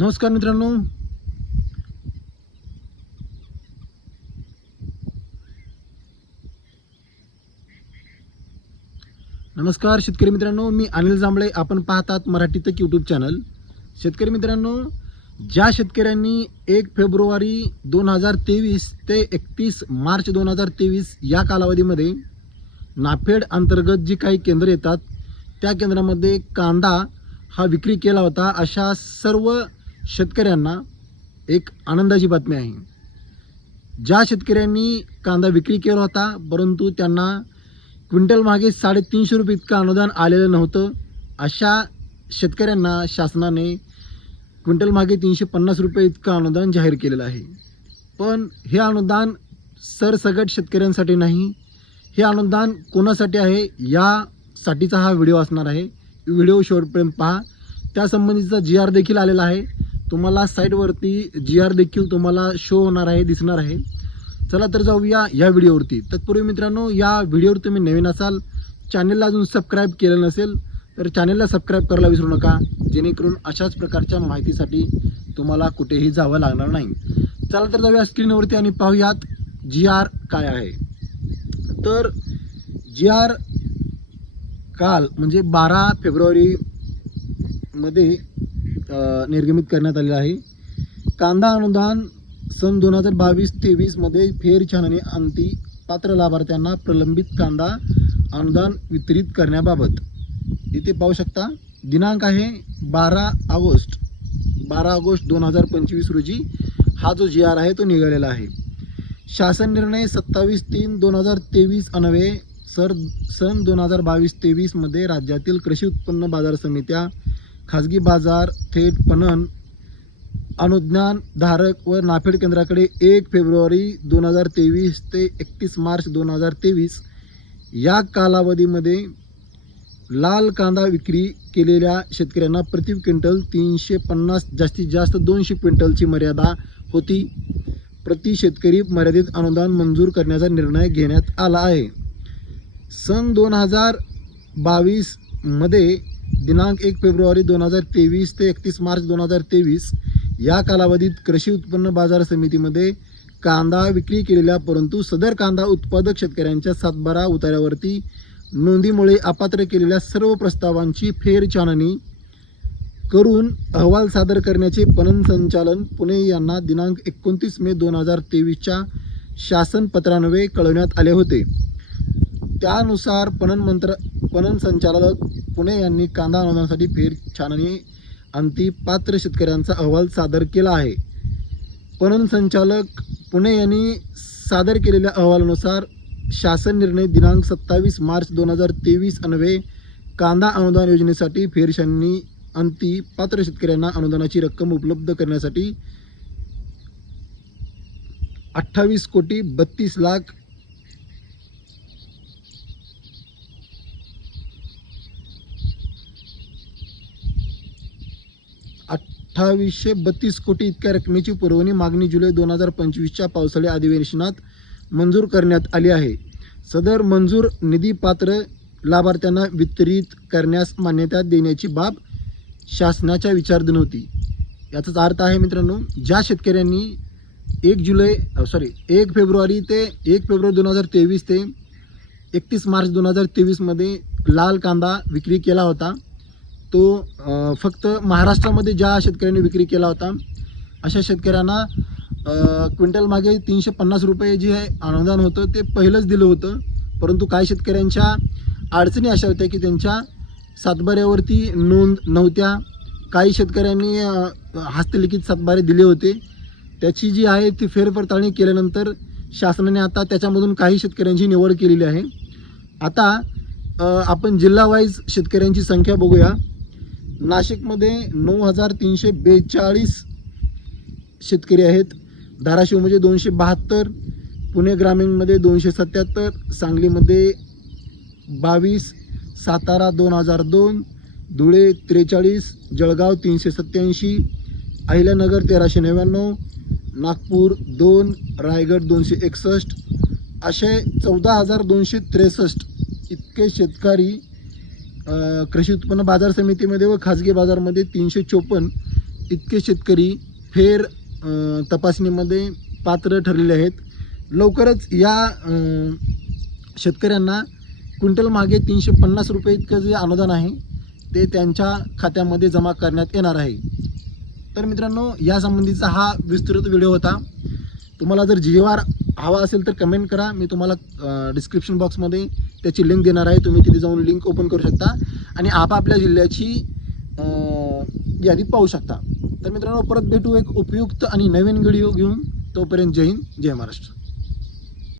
नमस्कार मित्रांनो. नमस्कार शेतकरी मित्रांनो मी अनिल जांभळे. आपण पाहतात मराठी तक यूट्यूब चॅनल शेतकरी मित्रांनो ज्या शेतकऱ्यांनी एक फेब्रुवारी दोन हजार तेवीस ते एकतीस मार्च दोन हजार तेवीस या कालावधीमध्ये नाफेड अंतर्गत जी काही केंद्र येतात त्या केंद्रामध्ये कांदा हा विक्री केला होता. अशा सर्व शेतकऱ्यांना एक आनंदाची बातमी आहे. ज्या शेतकऱ्यांनी कांदा विक्री केला होता परंतु त्यांना क्विंटल मागे साडेतीनशे रुपये इतकं अनुदान आलेलं नव्हतं अशा शेतकऱ्यांना शासनाने क्विंटल मागे तीनशे पन्नास रुपये इतकं अनुदान जाहीर केलेलं आहे. पण हे अनुदान सरसगट शेतकऱ्यांसाठी नाही हे अनुदान कोणासाठी आहे यासाठीचा हा व्हिडिओ असणार आहे. व्हिडिओ शेवटपर्यंत पहा. त्यासंबंधीचा जी आर देखील आलेला आहे. तुम्हाला साईटवरती जी आर देखील तुम्हाला शो होणार आहे दिसणार आहे. चला तर जाऊया या व्हिडिओवरती तत्पूर्वी मित्रांनो या व्हिडिओवर तुम्ही नवीन असाल चॅनलला अजून सबस्क्राईब केलं नसेल तर चॅनलला सबस्क्राईब करायला विसरू नका. जेणेकरून अशाच प्रकारच्या माहितीसाठी तुम्हाला कुठेही जावं लागणार नाही. चला तर जाऊया स्क्रीनवरती आणि पाहूयात जी आर काय आहे. तर जी आर काल म्हणजे बारा फेब्रुवारीमध्ये निर्गमित करण्यात आलेलं आहे. कांदा अनुदान सन दोन हजार बावीस तेवीसमध्ये फेरछाननी अंती पात्र लाभार्थ्यांना प्रलंबित कांदा अनुदान वितरित करण्याबाबत. इथे पाहू शकता दिनांक आहे बारा ऑगस्ट. बारा ऑगस्ट दोन हजार पंचवीस रोजी हा जो जी आर आहे तो निघालेला आहे. शासन निर्णय सत्तावीस तीन दोन हजार तेवीस अनवे सर सन दोन हजार बावीस तेवीसमध्ये राज्यातील कृषी उत्पन्न बाजार समित्या खाजगी बाजार थेट पणन अनुज्ञान धारक व नाफेड केंद्राकडे एक फेब्रुवारी दोन हजार तेवीस ते एकतीस मार्च दोन हजार तेवीस या कालावधीमध्ये लाल कांदा विक्री केलेल्या शेतकऱ्यांना प्रति क्विंटल तीनशे पन्नास जास्तीत जास्त दोनशे क्विंटलची मर्यादा होती. प्रति शेतकरी मर्यादित अनुदान मंजूर करण्याचा निर्णय घेण्यात आला आहे. सन दोन हजार बावीसमध्ये दिनांक एक फेब्रुवारी दोन हजार तेवीस ते एकतीस मार्च दोन हजार तेवीस या कालावधीत कृषी उत्पन्न बाजार समितीमध्ये कांदा विक्री केलेल्या परंतु सदर कांदा उत्पादक शेतकऱ्यांच्या सातबारा उतार्यावरती नोंदीमुळे अपात्र केलेल्या सर्व प्रस्तावांची फेरछाननी करून अहवाल सादर करण्याचे पणन संचालन पुणे यांना दिनांक एकोणतीस मे दोन हजार तेवीसच्या शासनपत्रान्वये कळवण्यात आले होते. त्यानुसार पणन मंत्र पणन संचालक पुणे यांनी कांदा अनुदानासाठी फेर छाननी अंती पात्र शेतकऱ्यांचा अहवाल सादर केला आहे. पणन संचालक पुणे यांनी सादर केलेल्या अहवालानुसार शासन निर्णय दिनांक सत्तावीस मार्च दोन हजार तेवीस अन्वये कांदा अनुदान योजनेसाठी फेरछाननी अंती पात्र शेतकऱ्यांना अनुदानाची रक्कम उपलब्ध करण्यासाठी अठ्ठावीस कोटी बत्तीस लाख अठ्ठावीसशे बत्तीस कोटी इतक्या रकमेची पुरवणी मागणी जुलै दोन हजार पंचवीसच्या पावसाळी अधिवेशनात मंजूर करण्यात आली आहे. सदर मंजूर निधी पात्र लाभार्थ्यांना वितरित करण्यास मान्यता देण्याची बाब शासनाच्या विचारधीन होती. याचाच अर्थ आहे मित्रांनो ज्या शेतकऱ्यांनी एक जुलै सॉरी एक फेब्रुवारी ते एक फेब्रुवारी दोन हजार तेवीस ते एकतीस मार्च दोन हजार तेवीसमध्ये लाल कांदा विक्री केला होता. तो फक्त महाराष्ट्रामध्ये ज्या शेतकऱ्यांनी विक्री केला होता अशा शेतकऱ्यांना क्विंटल मागे तीनशे पन्नास रुपये जे आहे अनुदान होतं ते पहिलंच दिलं होतं. परंतु काही शेतकऱ्यांच्या अडचणी अशा होत्या की त्यांच्या सातबाऱ्यावरती नोंद नव्हत्या. काही शेतकऱ्यांनी हस्तलिखित सातबारे दिले होते. त्याची जी आहे ती फेरपडताळणी केल्यानंतर शासनाने आता त्याच्यामधून काही शेतकऱ्यांची निवड केलेली आहे. आता आपण जिल्हा वाईज शेतकऱ्यांची संख्या बघूया. नाशिकमध्ये नऊ हजार तीनशे बेचाळीस शेतकरी आहेत. धाराशिवमध्ये दोनशे बहात्तर पुणे ग्रामीणमध्ये दोनशे सत्याहत्तर सांगलीमध्ये बावीस सातारा दोन हजार दोन धुळे त्रेचाळीस जळगाव तीनशे सत्याऐंशी अहिल्यानगर तेराशे नव्याण्णव नागपूर दोन रायगड दोनशे एकसष्ट असे चौदा हजार दोनशे त्रेसष्ट इतके शेतकरी कृषी उत्पन्न बाजार समितीमध्ये व खाजगी बाजारमध्ये तीनशे चोपन्न इतके शेतकरी फेर तपासणीमध्ये पात्र ठरलेले आहेत. लवकरच या शेतकऱ्यांना क्विंटल मागे तीनशे पन्नास रुपये इतकं जे अनुदान आहे ते त्यांच्या खात्यामध्ये जमा करण्यात येणार आहे. तर मित्रांनो यासंबंधीचा हा विस्तृत व्हिडिओ होता. तुम्हाला जर जी हवा असेल तर कमेंट करा. मी तुम्हाला डिस्क्रिप्शन बॉक्समध्ये त्याची लिंक देणार आहे. तुम्ही तिथे जाऊन लिंक ओपन करू शकता. आणि आपापल्या जिल्ह्याची यादी पाहू शकता. तर मित्रांनो परत भेटू एक उपयुक्त आणि नवीन व्हिडिओ घेऊन. तोपर्यंत जय हिंद जय महाराष्ट्र.